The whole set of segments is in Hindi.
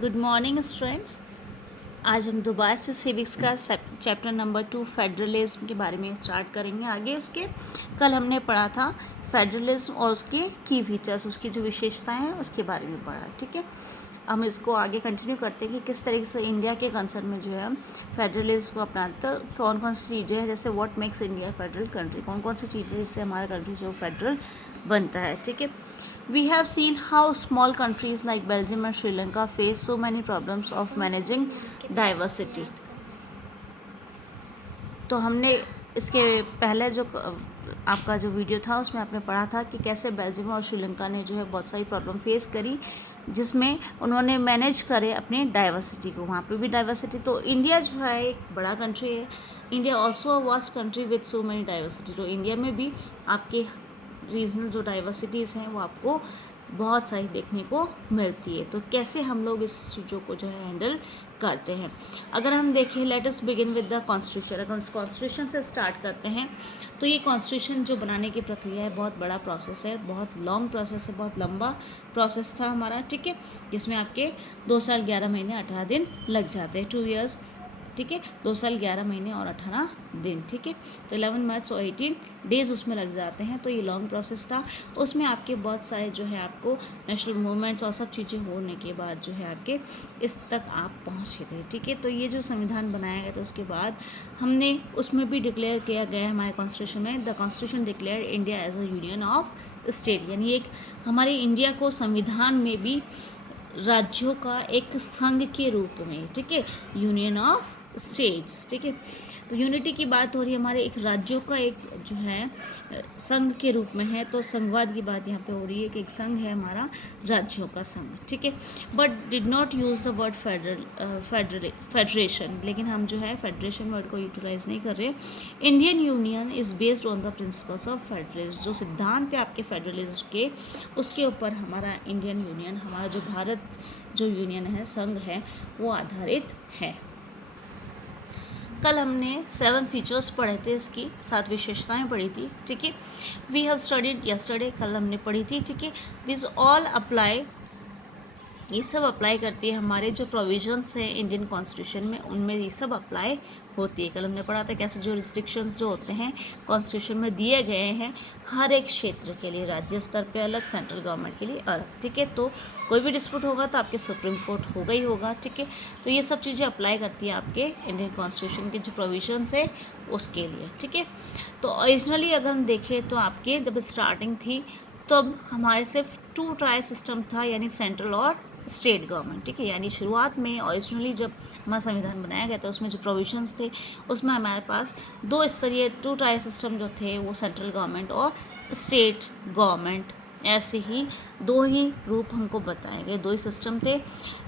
Good morning students. आज हम दोबारा से सिविक्स का चैप्टर नंबर 2 फेडरलिज्म के बारे में स्टार्ट करेंगे। आगे उसके कल हमने पढ़ा था फेडरलिज्म और उसके की फीचर्स, उसकी जो विशेषताएं हैं उसके बारे में पढ़ा। ठीक है, हम इसको आगे कंटिन्यू करते हैं कि किस तरीके से इंडिया के कंसर्न में जो है हम फेडरलिज्म को अपनाते हैं। कौन कौन सी चीज़ें हैं, जैसे what makes India federal country, कौन कौन सी चीज़ें जिससे हमारा कंट्री जो फेडरल बनता है। ठीक है, we have seen how small countries like Belgium and Sri Lanka face so many problems of managing diversity। तो हमने इसके पहले जो आपका जो वीडियो था उसमें आपने पढ़ा था कि कैसे बेल्जियम और श्रीलंका ने जो है बहुत सारी प्रॉब्लम फेस करी, जिसमें उन्होंने मैनेज करे अपने डाइवर्सिटी को। वहाँ पे भी डाइवर्सिटी, तो इंडिया जो है एक बड़ा कंट्री है। India also a vast country with so many diversity. तो इंडिया में भी आपके रीजनल जो डाइवर्सिटीज़ हैं वो आपको बहुत सारी देखने को मिलती है। तो कैसे हम लोग इस चीज़ों को जो है हैंडल करते हैं, अगर हम देखें, let us begin with the constitution. अगर उस कॉन्स्टिट्यूशन से स्टार्ट करते हैं तो ये कॉन्स्टिट्यूशन जो बनाने की प्रक्रिया है बहुत बड़ा प्रोसेस है, बहुत लॉन्ग प्रोसेस है, बहुत लंबा प्रोसेस था हमारा। ठीक है, जिसमें आपके 2 साल 11 महीने 18 दिन लग जाते हैं, 2 ईयर्स। ठीक है, 2 साल 11 महीने और 18 दिन। ठीक है, तो 11 मंथ्स और 18 डेज़ उसमें लग जाते हैं। तो ये लॉन्ग प्रोसेस था, उसमें आपके बहुत सारे जो है आपको नेशनल मूवमेंट्स और सब चीज़ें होने के बाद जो है आपके इस तक आप पहुँचे थे। ठीक है, तो ये जो संविधान बनाया गया था उसके बाद हमने उसमें भी डिक्लेयर किया गया है हमारे कॉन्स्टिट्यूशन में, the constitution declare India as a union of state, यानी एक हमारे इंडिया को संविधान में भी राज्यों का एक संघ के रूप में, ठीक है, यूनियन ऑफ स्टेट्स। ठीक है, तो यूनिटी की बात हो रही है, हमारे एक राज्यों का एक जो है संघ के रूप में है। तो संघवाद की बात यहाँ पे हो रही है कि एक संघ है हमारा, राज्यों का संघ। ठीक है, but did not use the word federation, लेकिन हम जो है फेडरेशन वर्ड को यूटिलाइज नहीं कर रहे। Indian union is based on the principles of federalism. जो सिद्धांत है आपके फेडरलिज्म के, उसके ऊपर हमारा इंडियन यूनियन, हमारा जो भारत जो यूनियन है, संघ है, वो आधारित है। कल हमने 7 फीचर्स पढ़े थे, इसकी 7 विशेषताएं पढ़ी थी। ठीक है, वी हैव स्टडीड यस्टरडे, कल हमने पढ़ी थी। ठीक है, दिस ऑल अप्लाई, ये सब अप्लाई करती है हमारे जो प्रोविजंस हैं इंडियन कॉन्स्टिट्यूशन में, उनमें ये सब अप्लाई होती है। कल हमने पढ़ा था कैसे जो रिस्ट्रिक्शंस जो होते हैं कॉन्स्टिट्यूशन में दिए गए हैं हर एक क्षेत्र के लिए, राज्य स्तर पे अलग, सेंट्रल गवर्नमेंट के लिए अलग। ठीक है, तो कोई भी डिस्प्यूट होगा तो आपके सुप्रीम कोर्ट होगा ही होगा। ठीक है, तो ये सब चीज़ें अप्लाई करती है आपके इंडियन कॉन्स्टिट्यूशन के जो प्रोविजंस है उसके लिए। ठीक है, तो ओरिजिनली अगर हम देखें तो आपके जब स्टार्टिंग थी तब हमारे सिर्फ 2 टायर सिस्टम था, यानी सेंट्रल और स्टेट गवर्नमेंट। ठीक है, यानी शुरुआत में ओरिजिनली जब हमारा संविधान बनाया गया था उसमें जो प्रोविजंस थे उसमें हमारे पास 2 स्तरीय 2 टायर सिस्टम जो थे वो सेंट्रल गवर्नमेंट और स्टेट गवर्नमेंट, ऐसे ही 2 ही रूप हमको बताए गए, 2 ही सिस्टम थे।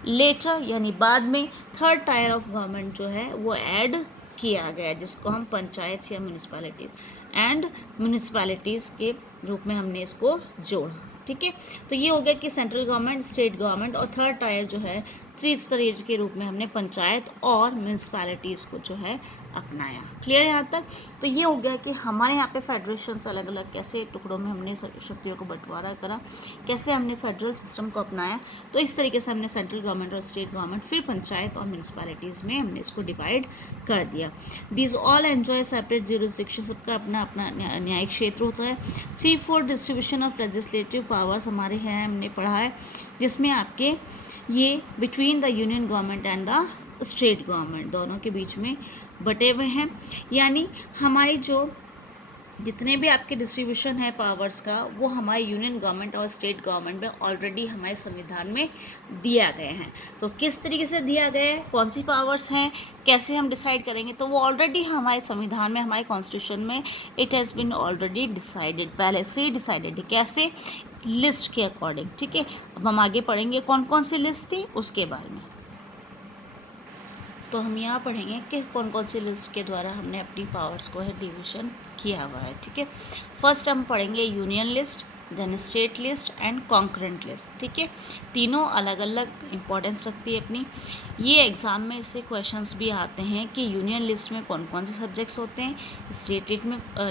लेटर यानी बाद में 3rd टायर ऑफ गवर्नमेंट जो है वो ऐड किया गया, जिसको हम पंचायत या म्यूनिसपैलिटीज एंड म्यूनिसपैलिटीज़ के रूप में हमने इसको जोड़ा। ठीक है, तो ये हो गया कि सेंट्रल गवर्नमेंट, स्टेट गवर्नमेंट, और 3rd टायर जो है त्रिस्तरीय के रूप में हमने पंचायत और म्यूनिसपैलिटीज़ को जो है अपनाया। क्लियर यहाँ तक? तो ये हो गया कि हमारे यहाँ पे फेडरेशंस अलग अलग कैसे टुकड़ों में हमने शक्तियों को बंटवारा करा, कैसे हमने फेडरल सिस्टम को अपनाया। तो इस तरीके से हमने सेंट्रल गवर्नमेंट और स्टेट गवर्नमेंट, फिर पंचायत और म्यूनिसपैलिटीज़ में हमने इसको डिवाइड कर दिया। These all enjoy separate jurisdiction, सबका अपना अपना न्यायिक क्षेत्र होता है। 3/4 डिस्ट्रीब्यूशन ऑफ लेजिस्लेटिव पावर्स हमारे हैं, हमने पढ़ा है, जिसमें आपके ये between the union government and the state government, दोनों के बीच में बटे हुए हैं। यानी हमारी जो जितने भी आपके डिस्ट्रीब्यूशन है पावर्स का, वो हमारे यूनियन गवर्नमेंट और स्टेट गवर्नमेंट में ऑलरेडी हमारे संविधान में दिया गए हैं। तो किस तरीके से दिया गया है, कौन सी पावर्स हैं, कैसे हम डिसाइड करेंगे, तो वो ऑलरेडी हमारे संविधान में, हमारे कॉन्स्टिट्यूशन में it has been already decided, पहले से ही डिसाइडेड है। कैसे? लिस्ट के अकॉर्डिंग। ठीक है, अब हम आगे पढ़ेंगे कौन कौन सी लिस्ट थी उसके बारे में। तो हम यहाँ पढ़ेंगे कि कौन कौन सी लिस्ट के द्वारा हमने अपनी पावर्स को है डिवीजन किया हुआ है। ठीक है, फर्स्ट हम पढ़ेंगे union list, then state list and concurrent list. ठीक है, तीनों अलग अलग इंपॉर्टेंस रखती है अपनी। ये एग्ज़ाम में इससे क्वेश्चंस भी आते हैं कि यूनियन लिस्ट में कौन कौन से सब्जेक्ट्स होते हैं, स्टेट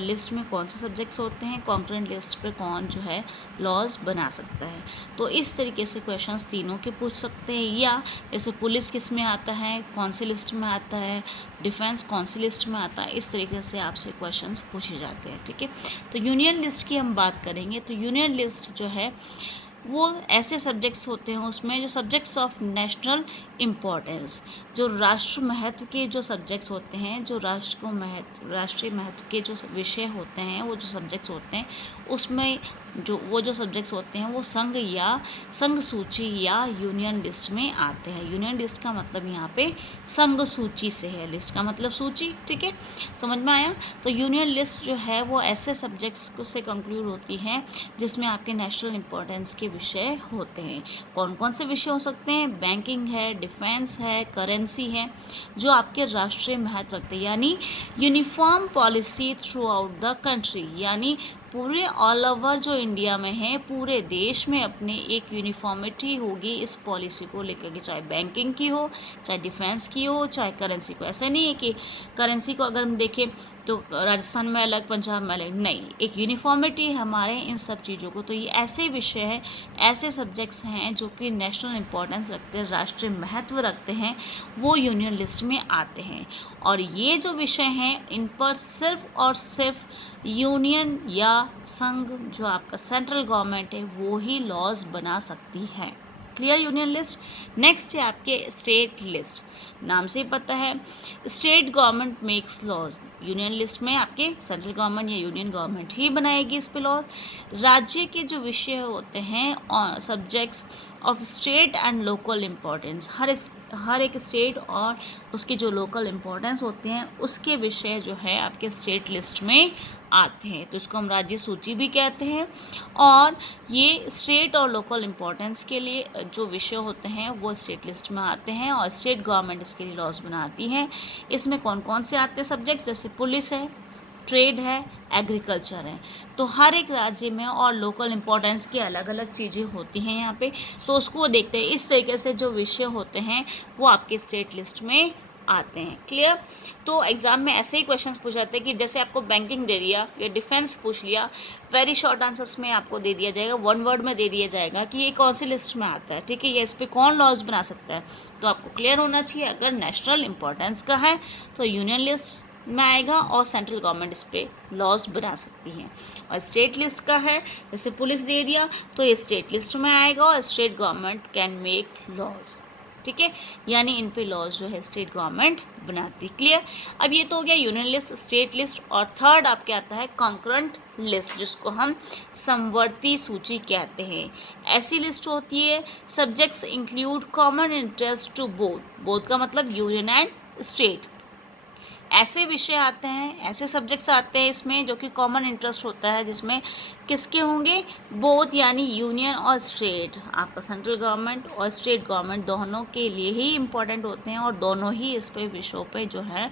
लिस्ट में कौन से सब्जेक्ट्स होते हैं, कॉन्करेंट लिस्ट पे कौन जो है लॉज बना सकता है। तो इस तरीके से क्वेश्चंस तीनों के पूछ सकते हैं, या जैसे पुलिस किस में आता है, कौन सी लिस्ट में आता है, डिफेंस कौन सी लिस्ट में आता है, इस तरीके से आपसे क्वेश्चंस पूछे जाते हैं। ठीक है, तो यूनियन लिस्ट की हम बात करेंगे तो यूनियन लिस्ट जो है वो ऐसे सब्जेक्ट्स होते हैं उसमें जो सब्जेक्ट्स ऑफ नेशनल इम्पोर्टेंस, जो राष्ट्र महत्व के जो सब्जेक्ट्स होते हैं, जो राष्ट्रीय महत्व के जो विषय होते हैं, वो जो सब्जेक्ट्स होते हैं उसमें जो सब्जेक्ट्स होते हैं वो संघ सूची या यूनियन लिस्ट में आते हैं। यूनियन लिस्ट का मतलब यहाँ पे संघ सूची से है, लिस्ट का मतलब सूची। ठीक है, समझ में आया। तो यूनियन लिस्ट जो है वो ऐसे सब्जेक्ट्स से कंक्लूड होती है जिसमें आपके नेशनल इम्पोर्टेंस के विषय होते हैं। कौन कौन से विषय हो सकते हैं? बैंकिंग है, डिफेंस है, करेंसी है, जो आपके राष्ट्रीय महत्व रखते हैं, यानी uniform policy through out the country, यानी पूरे ऑल ओवर जो इंडिया में है, पूरे देश में अपने एक यूनिफॉर्मिटी होगी इस पॉलिसी को लेकर के, चाहे बैंकिंग की हो, चाहे डिफेंस की हो, चाहे करेंसी को। ऐसा नहीं है कि करेंसी को अगर हम देखें तो राजस्थान में अलग, पंजाब में अलग, नहीं, एक यूनिफॉर्मिटी हमारे इन सब चीज़ों को। तो ये ऐसे विषय हैं, ऐसे सब्जेक्ट्स हैं जो कि नेशनल इम्पोर्टेंस रखते हैं, राष्ट्रीय महत्व रखते हैं, वो यूनियन लिस्ट में आते हैं। और ये जो विषय हैं इन पर सिर्फ और सिर्फ यूनियन या संघ जो आपका सेंट्रल गवर्नमेंट है वो ही लॉज बना सकती है। Clear union list. नेक्स्ट है आपके स्टेट लिस्ट। नाम से ही पता है state government makes laws. Union list में आपके सेंट्रल गवर्नमेंट या यूनियन गवर्नमेंट ही बनाएगी इस पे लॉज। राज्य के जो विषय होते हैं subjects of state and local importance, हर एक स्टेट और उसके जो लोकल इम्पोर्टेंस होते हैं उसके विषय जो है आपके स्टेट लिस्ट में आते हैं। तो इसको हम राज्य सूची भी कहते हैं। और ये स्टेट और लोकल इम्पोर्टेंस के लिए जो विषय होते हैं वो स्टेट लिस्ट में आते हैं और स्टेट गवर्नमेंट इसके लिए लॉज बनाती है। इसमें कौन कौन से आते हैं सब्जेक्ट्स? जैसे पुलिस है, ट्रेड है, एग्रीकल्चर है। तो हर एक राज्य में और लोकल इम्पोर्टेंस की अलग अलग चीज़ें होती हैं यहाँ पे, तो उसको देखते हैं। इस तरीके से जो विषय होते हैं वो आपके स्टेट लिस्ट में आते हैं। क्लियर। तो एग्जाम में ऐसे ही क्वेश्चंस पूछ जाते हैं कि जैसे आपको बैंकिंग दे दिया या डिफेंस पूछ लिया, वेरी शॉर्ट आंसर्स में आपको दे दिया जाएगा, वन वर्ड में दे दिया जाएगा कि ये कौन सी लिस्ट में आता है। ठीक है, या इस पर कौन लॉज बना सकता है। तो आपको क्लियर होना चाहिए, अगर नेशनल इंपॉर्टेंस का है तो यूनियन लिस्ट में आएगा और सेंट्रल गवर्नमेंट इस पर लॉज बना सकती है। और स्टेट लिस्ट का है, जैसे पुलिस दे दिया तो ये स्टेट लिस्ट में आएगा और state government can make laws. ठीक है, यानी इन पे लॉज जो है स्टेट गवर्नमेंट बनाती। क्लियर। अब ये तो हो गया यूनियन लिस्ट, स्टेट लिस्ट। और थर्ड आपके आता है कॉन्करेंट लिस्ट, जिसको हम समवर्ती सूची कहते हैं। ऐसी लिस्ट होती है subjects include common interest to both का मतलब यूनियन एंड स्टेट। ऐसे विषय आते हैं, ऐसे सब्जेक्ट्स आते हैं इसमें जो कि कॉमन इंटरेस्ट होता है, जिसमें किसके होंगे? बोथ, यानी यूनियन और स्टेट। आपका सेंट्रल गवर्नमेंट और स्टेट गवर्नमेंट दोनों के लिए ही इम्पोर्टेंट होते हैं और दोनों ही इस पे विषयों पे जो है,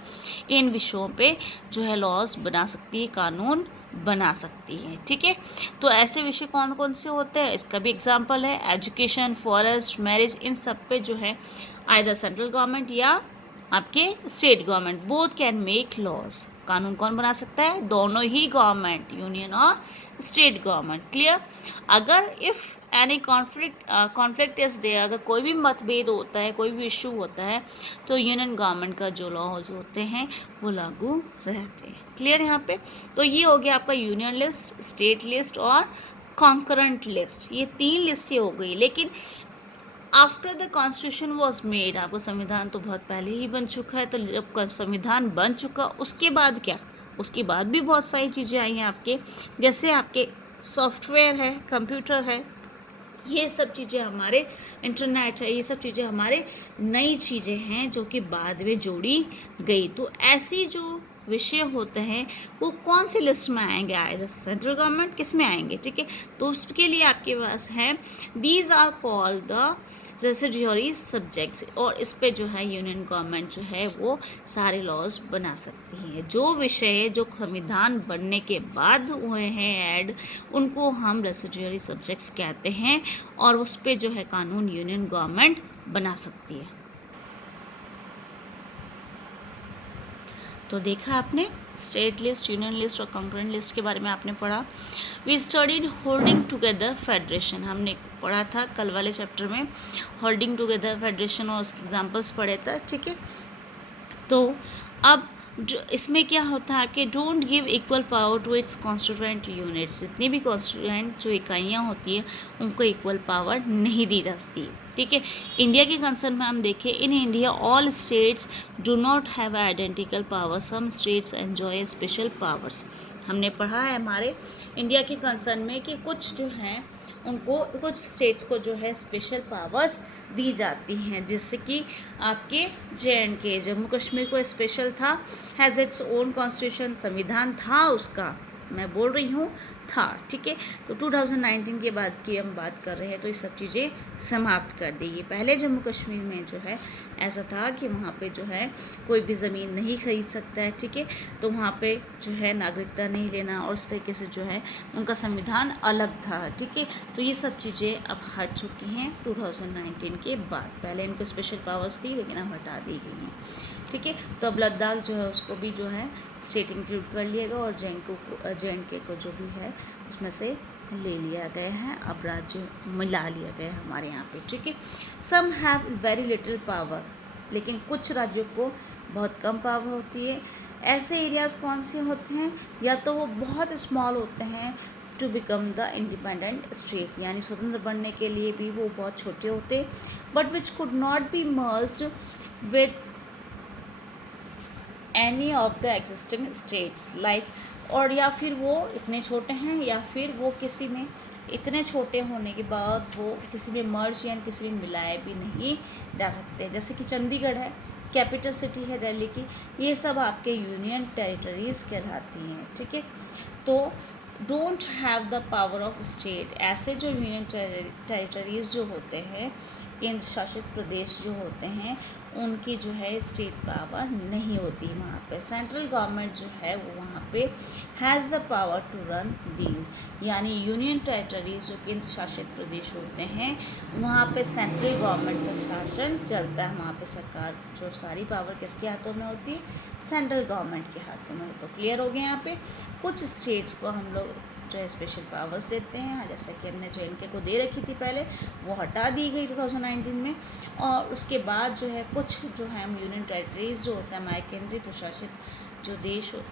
इन विषयों पे जो है लॉज बना सकती है, कानून बना सकती है। ठीक है, तो ऐसे विषय कौन कौन से होते हैं इसका भी एग्जाम्पल है एजुकेशन, फॉरेस्ट, मैरिज। इन सब पे जो है आइदर सेंट्रल गवर्नमेंट या आपके state government both can make laws. कानून कौन बना सकता है? दोनों ही गवर्नमेंट, यूनियन और स्टेट गवर्नमेंट। क्लियर। अगर if any conflict is there, अगर कोई भी मतभेद होता है, कोई भी इशू होता है, तो यूनियन गवर्नमेंट का जो लॉज होते हैं वो लागू रहते हैं। क्लियर यहाँ पे। तो ये हो गया आपका यूनियन लिस्ट, स्टेट लिस्ट और कॉन्करेंट लिस्ट। ये तीन लिस्टें हो गई। लेकिन after the constitution was made, आपका संविधान तो बहुत पहले ही बन चुका है। तो जब संविधान बन चुका उसके बाद क्या? उसके बाद भी बहुत सारी चीज़ें आई हैं आपके, जैसे आपके सॉफ्टवेयर है, कंप्यूटर है, ये सब चीज़ें हमारे, इंटरनेट है, ये सब चीज़ें हमारे नई चीज़ें हैं जो कि बाद में जोड़ी गई। तो ऐसी जो विषय होते हैं वो कौन सी लिस्ट में आएंगे, आए सेंट्रल गवर्नमेंट किस में आएंगे, ठीक है। तो उसके लिए आपके पास है these are called the residuary subjects, और इस पे जो है यूनियन गवर्नमेंट जो है वो सारे लॉज बना सकती है। जो विषय जो संविधान बनने के बाद हुए हैं ऐड, उनको हम रेसिड्यूरी सब्जेक्ट्स कहते हैं, और उस पे जो है कानून यूनियन गवर्नमेंट बना सकती है। तो देखा आपने स्टेट लिस्ट, यूनियन लिस्ट और कंकरेंट लिस्ट के बारे में आपने पढ़ा। We studied holding together federation, हमने पढ़ा था कल वाले चैप्टर में होल्डिंग टुगेदर फेडरेशन और उसके एग्जांपल्स पढ़े थे, ठीक है। तो अब जो इसमें क्या होता है कि don't give equal power to its constituent units, जितनी भी कॉन्स्टिट्यूएंट जो इकाइयाँ होती हैं उनको इक्वल पावर नहीं दी जाती, ठीक है। इंडिया के कंसर्न में हम देखें, in India all states do not have identical power, some states enjoy special powers. हमने पढ़ा है हमारे इंडिया के कंसर्न में कि कुछ जो हैं उनको, कुछ स्टेट्स को जो है स्पेशल पावर्स दी जाती हैं, जैसे कि आपके JNK जम्मू कश्मीर को स्पेशल था, हैज़ इट्स ओन कॉन्स्टिट्यूशन, संविधान था उसका, मैं बोल रही हूँ था, ठीक है। तो 2019 के बाद की हम बात कर रहे हैं, तो ये सब चीज़ें समाप्त कर देगी। पहले जम्मू कश्मीर में जो है ऐसा था कि वहाँ पे जो है कोई भी ज़मीन नहीं खरीद सकता है, ठीक है। तो वहाँ पे जो है नागरिकता नहीं लेना और उस तरीके से जो है उनका संविधान अलग था, ठीक है। तो ये सब चीज़ें अब हट चुकी हैं 2019 के बाद। पहले इनको स्पेशल पावर्स थी लेकिन अब हटा दी गई हैं, ठीक है। तो अब लद्दाख जो है उसको भी जो है स्टेट इंक्लूड कर लिएगा, और JNK को जो भी है उसमें से ले लिया गया है, अब राज्य मिला लिया गया है हमारे यहाँ पे, ठीक है। Some have very little power, लेकिन कुछ राज्यों को बहुत कम पावर होती है। ऐसे एरियाज़ कौन से होते हैं, या तो वो बहुत स्मॉल होते हैं to become the independent state, यानी स्वतंत्र बनने के लिए भी वो बहुत छोटे होते हैं, but which could not be merged with any of the existing states like, और या फिर वो इतने छोटे हैं या फिर वो किसी में इतने छोटे होने के बाद वो किसी में मर्ज या किसी में मिलाए भी नहीं जा सकते। जैसे कि चंडीगढ़ है, कैपिटल सिटी है दिल्ली की, ये सब आपके यूनियन टेरिटरीज़ कहलाती हैं, ठीक है। तो don't have the power of state, ऐसे जो यूनियन टेरिटरीज़ जो होते हैं, केंद्र शासित प्रदेश जो होते हैं, उनकी जो है स्टेट पावर नहीं होती वहाँ पे। सेंट्रल गवर्नमेंट जो है वो वहाँ पे has the power to run these, यानी यूनियन टेरिटरीज जो केंद्र शासित प्रदेश होते हैं वहाँ पे सेंट्रल गवर्नमेंट का शासन चलता है। वहाँ पे सरकार जो सारी पावर किसके हाथों में होती है, सेंट्रल गवर्नमेंट के हाथों में। तो क्लियर हो गया यहाँ पे। कुछ स्टेट्स को हम लोग जो है स्पेशल पावर्स देते हैं, जैसा कि हमने JNK को दे रखी थी पहले, वो हटा दी गई 2019 में। और उसके बाद जो है कुछ जो है हम यूनियन टेरिटरीज़ जो होता है हमारे केंद्रीय प्रशासित जो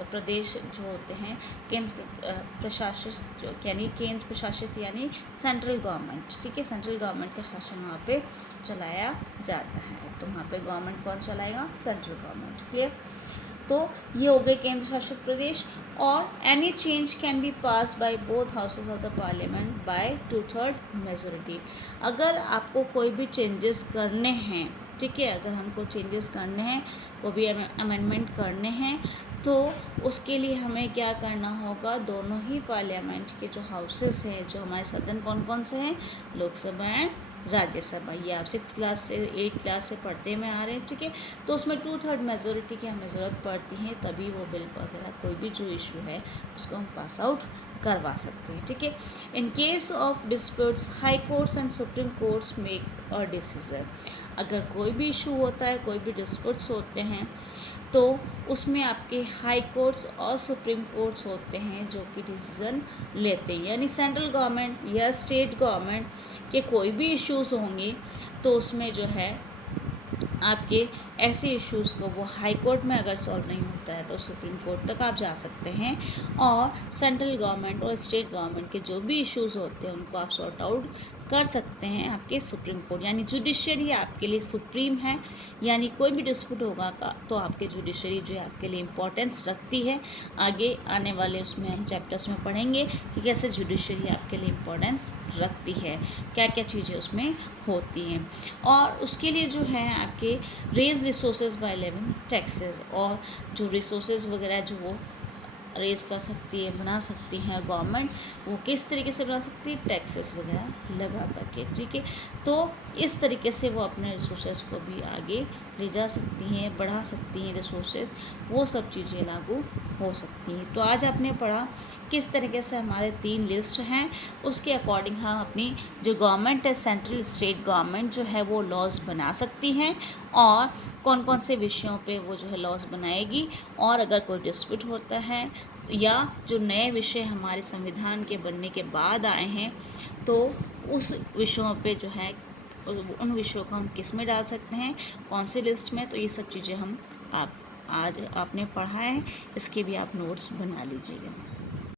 प्रदेश जो होते हैं, केंद्र प्रशासित यानी केंद्र प्रशासित यानी सेंट्रल गवर्नमेंट, ठीक है, सेंट्रल गवर्नमेंट का शासन वहाँ पे चलाया जाता है। तो वहाँ पे गवर्नमेंट कौन चलाएगा, सेंट्रल गवर्नमेंट, क्लियर। तो ये हो गए केंद्र शासित प्रदेश। और any change can be pass by both houses of the parliament by 2/3 majority. अगर आपको कोई भी चेंजेस करने हैं, ठीक है, अगर हमको चेंजेस करने हैं, कोई भी अमेंडमेंट करने हैं, तो उसके लिए हमें क्या करना होगा, दोनों ही पार्लियामेंट के जो हाउसेस हैं, जो हमारे सदन कौन कौन से हैं, लोकसभा एंड राज्यसभा, ये आप 6th क्लास से 8th क्लास से पढ़ते में आ रहे हैं, ठीक है। तो उसमें 2/3 मेजोरिटी की हमें ज़रूरत पड़ती है, तभी वो बिल वगैरह कोई भी जो इशू है उसको हम पास आउट करवा सकते हैं, ठीक है। In case of disputes high courts and supreme courts make a decision. अगर कोई भी इशू होता है, कोई भी डिस्प्यूट्स होते हैं, तो उसमें आपके हाई कोर्ट्स और सुप्रीम कोर्ट्स होते हैं जो कि डिसीज़न लेते हैं। यानी सेंट्रल गवर्नमेंट या स्टेट गवर्नमेंट के कोई भी इश्यूज़ होंगे तो उसमें जो है आपके ऐसे इश्यूज़ को वो हाई कोर्ट में अगर सॉल्व नहीं होता है तो सुप्रीम कोर्ट तक आप जा सकते हैं, और सेंट्रल गवर्नमेंट और स्टेट गवर्नमेंट के जो भी इश्यूज़ होते हैं उनको आप सॉर्ट आउट कर सकते हैं आपके सुप्रीम कोर्ट, यानी जुडिशरी आपके लिए सुप्रीम है। यानी कोई भी डिस्प्यूट होगा तो आपके जुडिशरी जो है आपके लिए इम्पोर्टेंस रखती है। आगे आने वाले उसमें हम चैप्टर्स में पढ़ेंगे कि कैसे जुडिशरी आपके लिए इम्पोर्टेंस रखती है, क्या क्या चीज़ें उसमें होती हैं। और उसके लिए जो है आपके raise resources by levying taxes, और जो रिसोर्सेज वगैरह जो वो रेज़ कर सकती है, बना सकती है गवर्नमेंट, वो किस तरीके से बना सकती है, टैक्सेस वगैरह लगा करके, ठीक है। तो इस तरीके से वो अपने रिसोर्सेज को भी आगे ले जा सकती हैं, बढ़ा सकती हैं रिसोर्सेज, वो सब चीज़ें लागू हो सकती हैं। तो आज आपने पढ़ा किस तरीके से हमारे 3 लिस्ट हैं, उसके अकॉर्डिंग हम अपनी जो गवर्नमेंट है, सेंट्रल स्टेट गवर्नमेंट जो है वो लॉज बना सकती हैं, और कौन कौन से विषयों पे वो जो है लॉज बनाएगी। और अगर कोई डिस्प्यूट होता है या जो नए विषय हमारे संविधान के बनने के बाद आए हैं, तो उस विषयों पे जो है उन विषयों को हम किस में डाल सकते हैं, कौन सी लिस्ट में। तो ये सब चीज़ें हम आज आपने पढ़ा है, इसके भी आप नोट्स बना लीजिएगा।